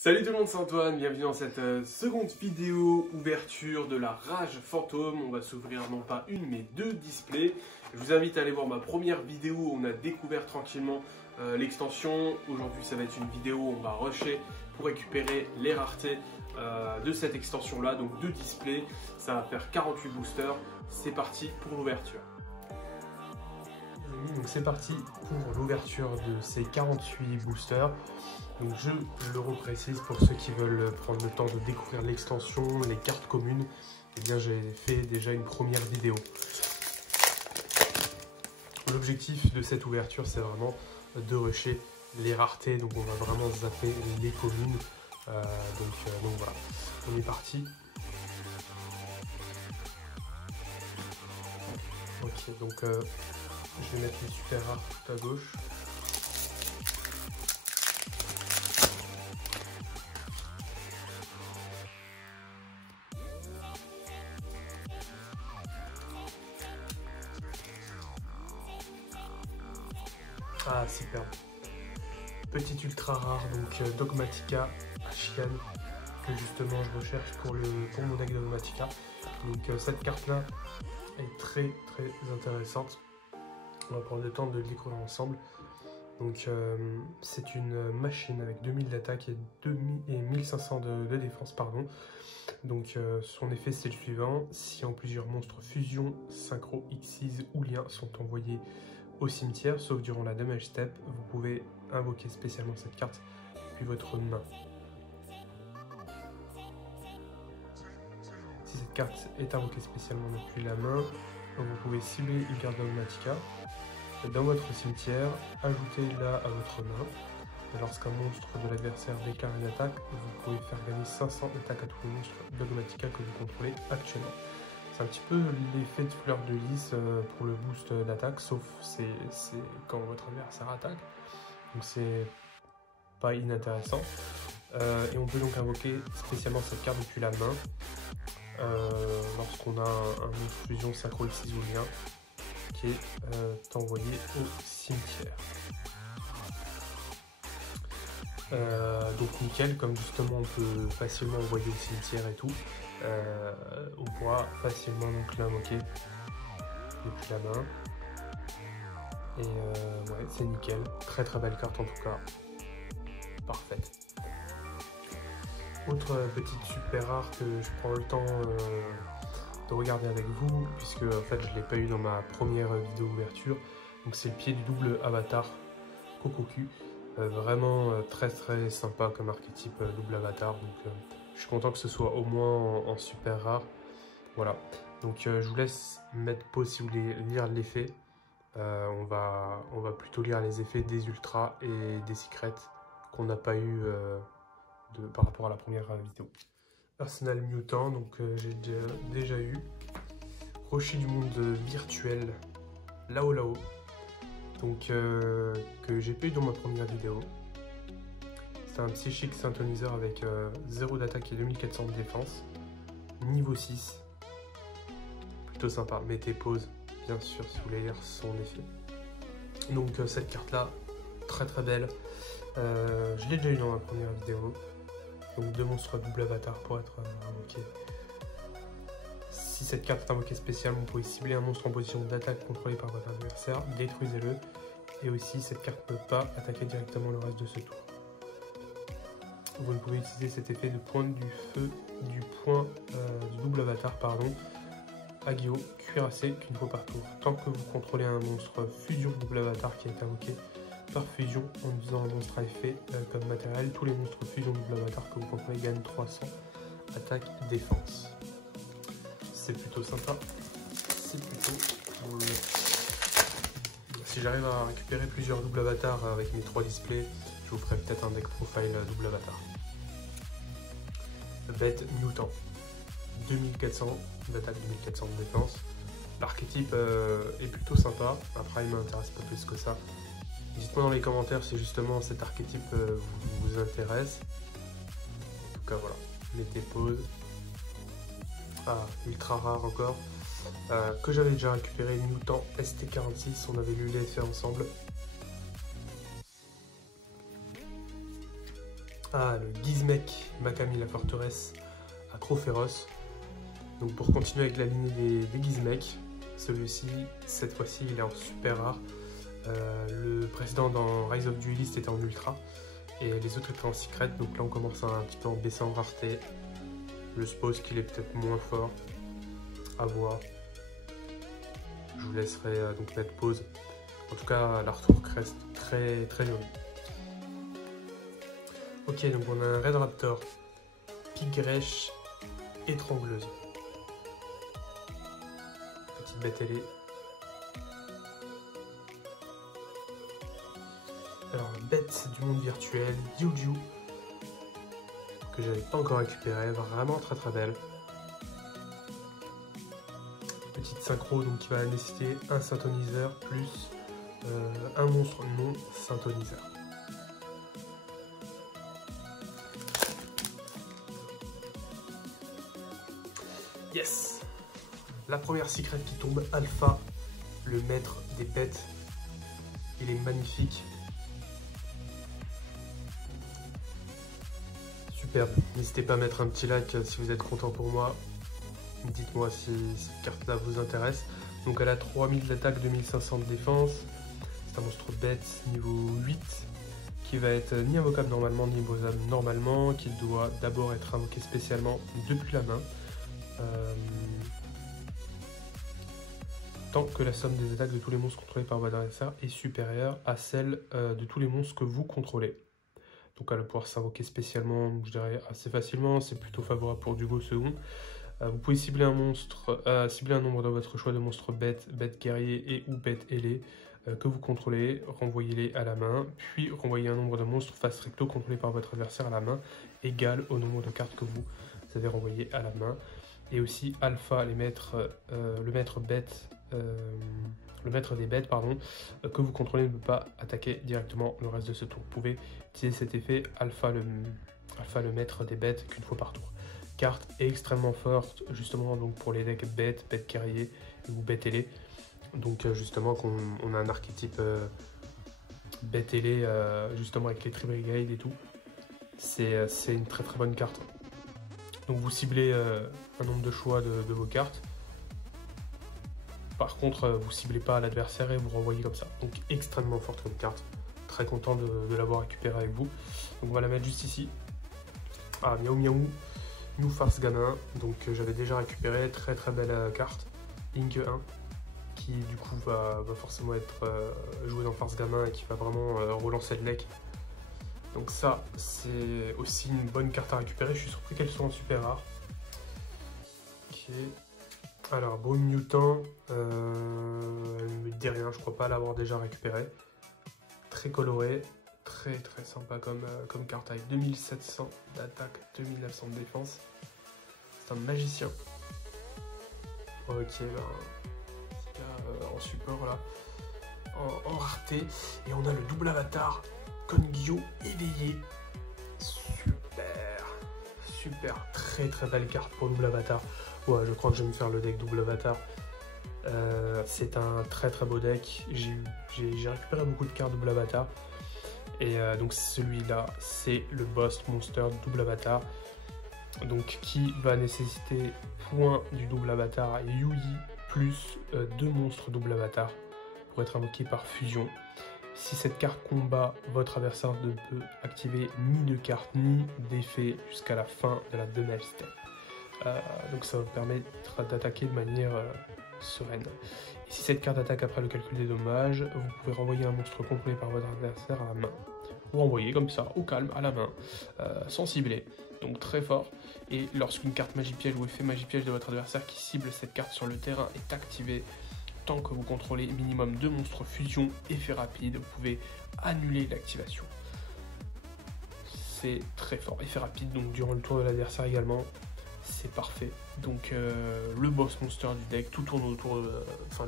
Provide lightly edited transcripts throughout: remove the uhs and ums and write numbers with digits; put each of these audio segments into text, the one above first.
Salut tout le monde, c'est Antoine, bienvenue dans cette seconde vidéo ouverture de la Rage Fantôme. On va s'ouvrir non pas une mais deux displays. Je vous invite à aller voir ma première vidéo où on a découvert tranquillement l'extension. Aujourd'hui ça va être une vidéo où on va rusher pour récupérer les raretés de cette extension là. Donc deux displays, ça va faire 48 boosters. C'est parti pour l'ouverture. Donc c'est parti pour l'ouverture de ces 48 boosters. Donc je le reprécise pour ceux qui veulent prendre le temps de découvrir l'extension, les cartes communes. Eh bien j'ai fait déjà une première vidéo. L'objectif de cette ouverture c'est vraiment de rusher les raretés. Donc on va vraiment zapper les communes. Donc voilà, on est parti. Ok, donc je vais mettre les super rares tout à gauche. Ah, super. Petit ultra rare, donc Dogmatika Ashian, que justement je recherche pour mon deck Dogmatika. Donc cette carte-là est très intéressante. On va prendre le temps de le découvrir ensemble. Donc c'est une machine avec 2000 d'attaque et 1500 de défense, pardon. Donc son effet c'est le suivant: si en plusieurs monstres fusion, synchro, Xyz ou lien sont envoyés au cimetière, sauf durant la damage step, vous pouvez invoquer spécialement cette carte depuis votre main. Si cette carte est invoquée spécialement depuis la main, vous pouvez cibler une carte Dogmatika dans votre cimetière, ajoutez-la à votre main. Lorsqu'un monstre de l'adversaire déclare une attaque, vous pouvez faire gagner 500 attaques à tous les monstres Dogmatika que vous contrôlez actuellement. C'est un petit peu l'effet de fleur de lys pour le boost d'attaque, sauf c'est quand votre adversaire attaque. Donc c'est pas inintéressant. Et on peut donc invoquer spécialement cette carte depuis la main lorsqu'on a un monstre fusion synchro Xyz ou lien qui est envoyé au cimetière. Donc nickel, comme justement on peut facilement envoyer au cimetière et tout, on pourra facilement donc l'invoquer depuis la main. Et ouais, c'est nickel, très belle carte en tout cas, parfaite. Autre petite super rare que je prends le temps de regarder avec vous, puisque en fait je l'ai pas eu dans ma première vidéo ouverture. Donc c'est le pied du double avatar Kokoku. Vraiment très sympa comme archétype double avatar, donc je suis content que ce soit au moins en super rare. Voilà, donc je vous laisse mettre pause si vous voulez lire l'effet. On va plutôt lire les effets des ultras et des secrets qu'on n'a pas eu par rapport à la première vidéo. Arsenal Mutant, donc j'ai déjà eu. Rocher du monde virtuel, Lao, donc que j'ai pas eu dans ma première vidéo. C'est un psychique synthoniseur avec 0 d'attaque et 2400 de défense, niveau 6, plutôt sympa. Mettez pause bien sûr si vous voulez lire son effet. Donc cette carte là, très belle, je l'ai déjà eu dans ma première vidéo. Donc deux monstres double avatar pour être invoqués. Si cette carte est invoquée spécialement, vous pouvez cibler un monstre en position d'attaque contrôlé par votre adversaire, détruisez-le. Et aussi, cette carte ne peut pas attaquer directement le reste de ce tour. Vous ne pouvez utiliser cet effet de pointe du feu du double avatar, pardon, Agio, cuirassé qu'une fois par tour. Tant que vous contrôlez un monstre fusion double avatar qui est invoqué par fusion en utilisant un monstre à effet comme matériel, tous les monstres fusion double avatar que vous contrôlez gagnent 300 attaque défense. C'est plutôt sympa, c'est plutôt cool. Si j'arrive à récupérer plusieurs double avatars avec mes 3 displays, je vous ferai peut-être un deck profile double avatar. Bête Mutant, 2400 d'attaque, 2400 de défense. L'archétype est plutôt sympa, après il ne m'intéresse pas plus que ça. Dites-moi dans les commentaires si justement cet archétype vous intéresse. En tout cas voilà, mettez pause. Ah, ultra rare encore. Que j'avais déjà récupéré, Mutant ST46, on avait lu l'effet ensemble. Ah, le Gizmek Makami la forteresse à Croc féroce. Donc pour continuer avec la lignée des Gizmek, celui-ci, cette fois-ci, il est en super rare. Le précédent dans Rise of Duelist était en ultra et les autres étaient en secret. Donc là on commence un petit peu en baissant en rareté. Je suppose qu'il est peut-être moins fort. À voir. Je vous laisserai donc mettre pause. En tout cas, l'artwork reste très très joli. Ok, donc on a un Red Raptor, Pigrèche, étrangleuse. Petite bête ailée. Alors, bête du monde virtuel, Yuju, que j'avais pas encore récupéré, vraiment très très belle. Petite synchro, donc qui va nécessiter un synthoniseur plus un monstre non synthoniseur. Yes! La première secret qui tombe, Alpha, le maître des bêtes. Il est magnifique. Superbe. N'hésitez pas à mettre un petit like si vous êtes content pour moi. Dites-moi si cette carte-là vous intéresse. Donc elle a 3000 d'attaque, 2500 de défense. C'est un monstre bête niveau 8 qui va être ni invocable normalement ni imposable normalement, qui doit d'abord être invoqué spécialement depuis la main. Tant que la somme des attaques de tous les monstres contrôlés par votre adversaire est supérieure à celle de tous les monstres que vous contrôlez. Donc elle va pouvoir s'invoquer spécialement, je dirais assez facilement, c'est plutôt favorable pour du go second. Vous pouvez cibler un monstre, cibler un nombre de votre choix de monstres bêtes, bêtes guerriers et ou bêtes ailés que vous contrôlez, renvoyez-les à la main, puis renvoyez un nombre de monstres face recto contrôlés par votre adversaire à la main, égal au nombre de cartes que vous avez renvoyées à la main. Et aussi Alpha, le maître des bêtes, que vous contrôlez ne peut pas attaquer directement le reste de ce tour. Vous pouvez utiliser cet effet Alpha le maître des bêtes qu'une fois par tour. Carte extrêmement forte justement donc pour les decks bêtes, bêtes guerriers ou bêtes ailés. Donc justement on a un archétype bête ailé justement avec les Tri-Brigade et tout. C'est une très très bonne carte. Donc vous ciblez un nombre de choix de vos cartes. Par contre, vous ciblez pas l'adversaire et vous renvoyez comme ça. Donc extrêmement forte comme carte. Très content de l'avoir récupéré avec vous. Donc on va la mettre juste ici. Ah, miaou miaou. Nous Farce Gamin. Donc j'avais déjà récupéré. Très très belle carte. Link 1. Qui du coup va forcément être joué dans Farce Gamin et qui va vraiment relancer le deck. Donc ça, c'est aussi une bonne carte à récupérer. Je suis surpris qu'elle soit en super rare. Ok. Alors, Brume Mutant, elle ne me dit rien, je crois pas l'avoir déjà récupéré. Très coloré, très très sympa comme carte avec 2700 d'attaque, 2900 de défense. C'est un magicien. Ok, en support là, en rareté. Et on a le double avatar, Kongyo éveillé. Super, très très belle carte pour double avatar. Ouais, je crois que je vais me faire le deck double avatar. C'est un très très beau deck. J'ai récupéré beaucoup de cartes double avatar. Et donc celui-là, c'est le boss monster double avatar. Donc qui va nécessiter point du double avatar Yui plus 2 monstres double avatar pour être invoqué par fusion. Si cette carte combat, votre adversaire ne peut activer ni de carte ni d'effet jusqu'à la fin de la deuxième step. Donc ça va vous permettre d'attaquer de manière sereine. Et si cette carte attaque après le calcul des dommages, vous pouvez renvoyer un monstre contrôlé par votre adversaire à la main. Ou renvoyer comme ça, au calme, à la main, sans cibler. Donc très fort. Et lorsqu'une carte magie piège ou effet magie piège de votre adversaire qui cible cette carte sur le terrain est activée, tant que vous contrôlez minimum 2 monstres fusion effet rapide, vous pouvez annuler l'activation. C'est très fort. Effet rapide, donc durant le tour de l'adversaire également. C'est parfait. Donc le boss monster du deck, tout tourne autour de,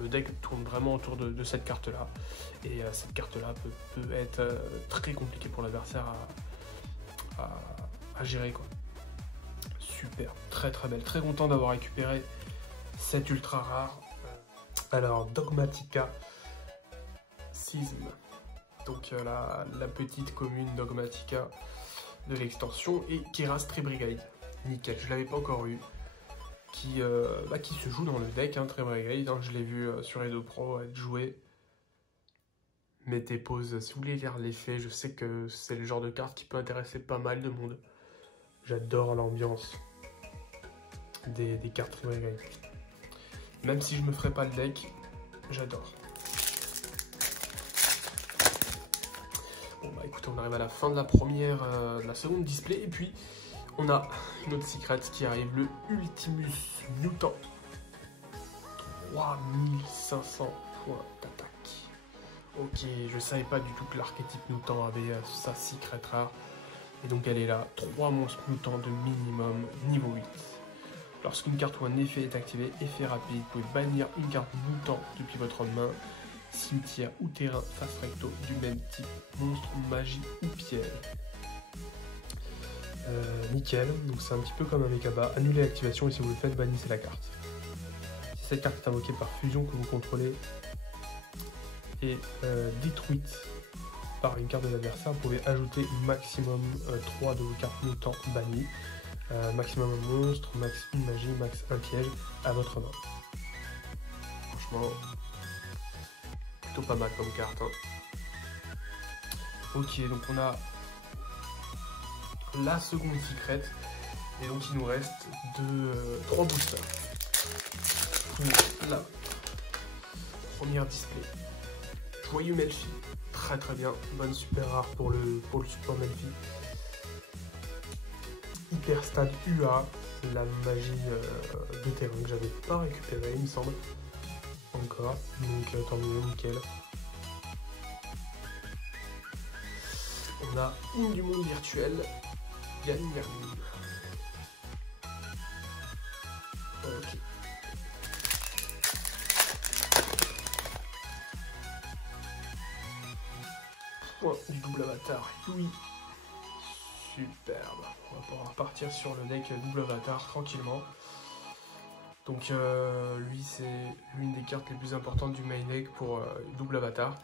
le deck tourne vraiment autour de cette carte là. Et cette carte là peut être très compliquée pour l'adversaire à gérer quoi. Super, très très belle, très content d'avoir récupéré cette ultra rare. Alors Dogmatica Sism. Donc la petite commune Dogmatica. de l'extension et Keras Tri-Brigade. Nickel, je l'avais pas encore eu. Qui se joue dans le deck, hein, Tri-Brigade. Hein, je l'ai vu sur Edo Pro être joué. Mettez pause si vous voulez lire l'effet. Je sais que c'est le genre de carte qui peut intéresser pas mal de monde. J'adore l'ambiance des cartes Tri-Brigade. Même si je me ferai pas le deck, j'adore. Bon bah écoutez, on arrive à la fin de la première, de la seconde display, et puis on a une autre secret qui arrive, le Ultimus Mutant. 3500 points d'attaque. Ok, je savais pas du tout que l'archétype Mutant avait sa secret rare. Et donc elle est là, 3 monstres mutants de minimum niveau 8. Lorsqu'une carte ou un effet est activé, effet rapide, vous pouvez bannir une carte mutant depuis votre main, cimetière ou terrain face recto du même type, monstre, magie ou piège. Nickel, donc c'est un petit peu comme un Mekaba, annulez l'activation et si vous le faites, bannissez la carte. Si cette carte est invoquée par fusion que vous contrôlez et détruite par une carte de l'adversaire, vous pouvez ajouter maximum 3 de vos cartes mutants bannies, maximum un monstre, max une magie, max un piège à votre main. Franchement, plutôt pas mal comme carte. Hein. Ok, donc on a la seconde secret et donc il nous reste 3 boosters pour la première display. Joyeux Melfi, très très bien, bonne super rare pour le support Melfi. Hyperstade UA, la magie de terrain que j'avais pas récupérée il me semble encore, donc tant mieux, nickel. On a une du monde virtuel, Yann Garmin. Ok. Point du double avatar, Yui. Superbe. On va pouvoir partir sur le deck double avatar tranquillement. Donc lui c'est l'une des cartes les plus importantes du main deck pour double avatar.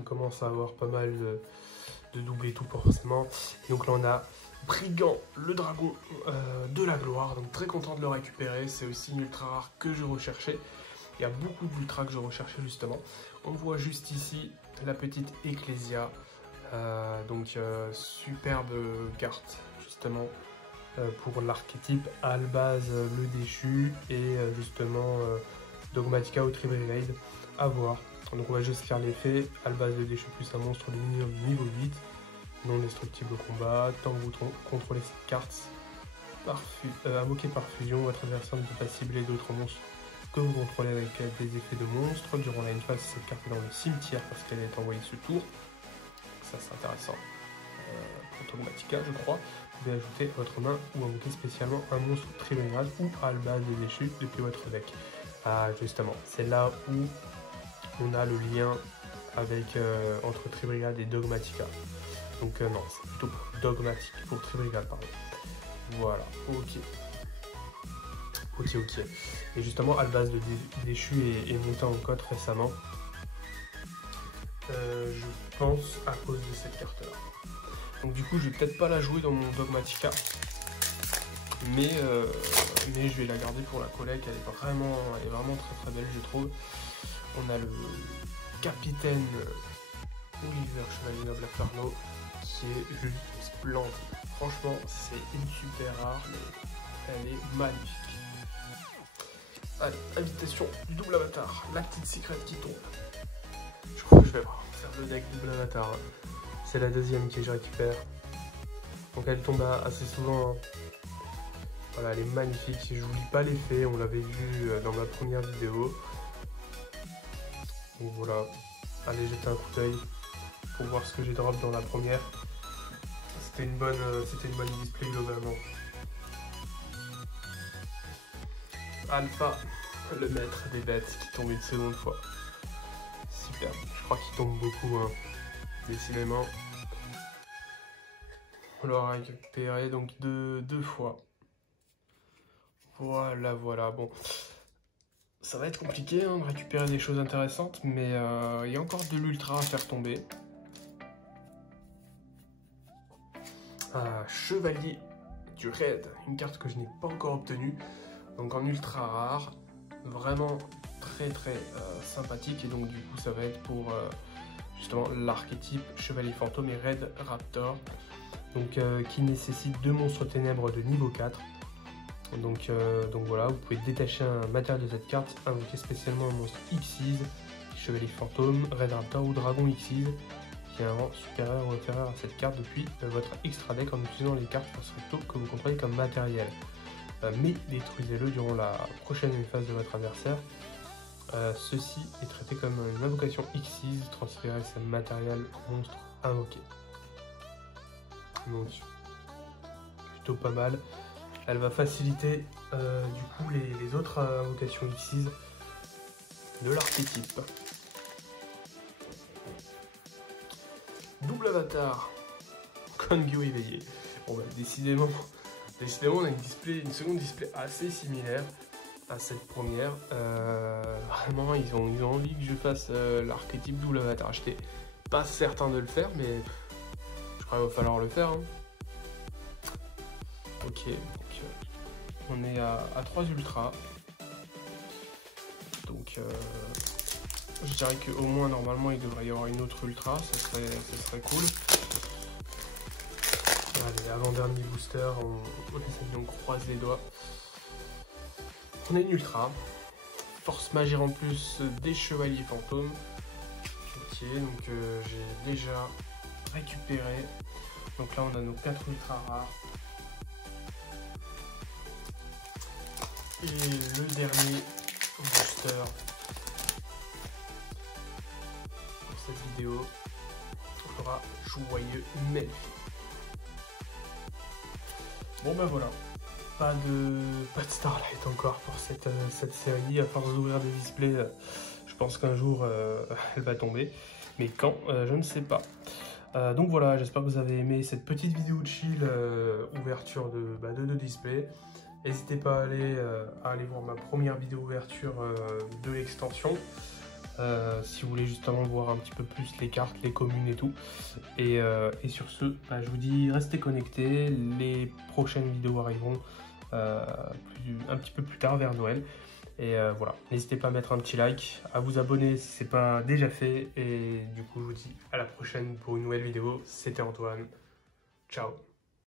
On commence à avoir pas mal de double et tout forcément. Et donc là on a Brigand, le dragon de la gloire. Donc très content de le récupérer. C'est aussi une ultra rare que je recherchais. Il y a beaucoup d'ultras que je recherchais justement. On voit juste ici la petite Ecclesia. Superbe carte justement pour l'archétype Albaz le déchu et justement Dogmatika ou Tri-Brigade à voir. Donc on va juste faire l'effet Albaz le déchu plus un monstre de minimum niveau 8 non destructible au combat. Tant que vous contrôlez cette carte invoquée par fusion, votre adversaire ne peut pas cibler d'autres monstres que vous contrôlez avec des effets de monstres. Durant la phase, cette carte est dans le cimetière parce qu'elle est envoyée ce tour. Ça c'est intéressant. Pour Dogmatika, je crois, vous pouvez ajouter à votre main ou invoquer spécialement un monstre Tri-Brigade ou Albaz le déchu depuis votre deck. Ah, justement, c'est là où on a le lien avec entre Tri-Brigade et Dogmatika. Donc non, c'est plutôt Dogmatique pour Tri-Brigade, pardon. Voilà, ok. Ok. Et justement, Albaz le déchu est monté en cote récemment. Je pense à cause de cette carte là. Donc du coup je vais peut-être pas la jouer dans mon Dogmatika, mais je vais la garder pour la collecte. Elle est vraiment très belle je trouve. On a le capitaine Oliver Chevalier Noble Inferno qui est juste splendide. Franchement c'est une super rare mais elle est magnifique. Allez, invitation du double avatar, la petite secret qui tombe. Je crois que je vais faire le deck double avatar. C'est la deuxième que je récupère. Donc elle tombe assez souvent. Voilà, elle est magnifique. Si je vous lis pas l'effet, on l'avait vu dans ma première vidéo. Donc voilà. Allez jeter un coup d'œil pour voir ce que j'ai drop dans la première. C'était une bonne display globalement. Alpha, le maître des bêtes qui tombe une seconde fois. Super. Je crois qu'il tombe beaucoup. Hein. Décidément. On l'aura récupéré donc deux fois. Voilà. Bon. Ça va être compliqué hein, de récupérer des choses intéressantes, mais il y a encore de l'ultra à faire tomber. un chevalier du raid, une carte que je n'ai pas encore obtenue, donc en ultra rare, vraiment très sympathique, et donc du coup ça va être pour justement l'archétype chevalier fantôme et raid raptor, donc qui nécessite 2 monstres ténèbres de niveau 4. Donc voilà, vous pouvez détacher un matériel de cette carte, invoquer spécialement un monstre Xyz, chevalier fantôme, raid raptor ou dragon Xyz, qui a un rang supérieur ou inférieur à cette carte depuis votre extra deck en utilisant les cartes face recto que vous contrôlez comme matériel. Mais détruisez-le durant la prochaine phase de votre adversaire. Ceci est traité comme une invocation Xyz, transférer ce matériel monstre invoqué. Donc plutôt pas mal. Elle va faciliter du coup les autres invocations Xyz de l'archétype. Double avatar, Kongyu éveillé. Bon bah décidément on a une seconde display assez similaire à cette première. Vraiment ils ont envie que je fasse l'archétype double avatar. J'étais pas certain de le faire, mais je crois qu'il va falloir le faire. Hein. Ok, donc on est à 3 ultras. Donc je dirais qu'au moins normalement il devrait y avoir une autre ultra, ça serait cool. Allez, avant-dernier booster, on essaie, on croise les doigts. On a une ultra. Force majeure en plus des chevaliers fantômes. Ok, donc j'ai déjà récupéré. Donc là on a nos 4 ultra rares. Et le dernier booster pour cette vidéo sera joyeux Melfi. Bon ben voilà, pas de Starlight encore pour cette série. À force d'ouvrir des displays, je pense qu'un jour elle va tomber, mais quand, je ne sais pas. Donc voilà, j'espère que vous avez aimé cette petite vidéo de chill, ouverture de display. N'hésitez pas à aller voir ma première vidéo ouverture de l'extension. Si vous voulez justement voir un petit peu plus les cartes, les communes et tout. Et sur ce, bah, je vous dis restez connectés. Les prochaines vidéos arriveront un petit peu plus tard vers Noël. Et voilà, n'hésitez pas à mettre un petit like, à vous abonner si ce n'est pas déjà fait. Et du coup, je vous dis à la prochaine pour une nouvelle vidéo. C'était Antoine. Ciao.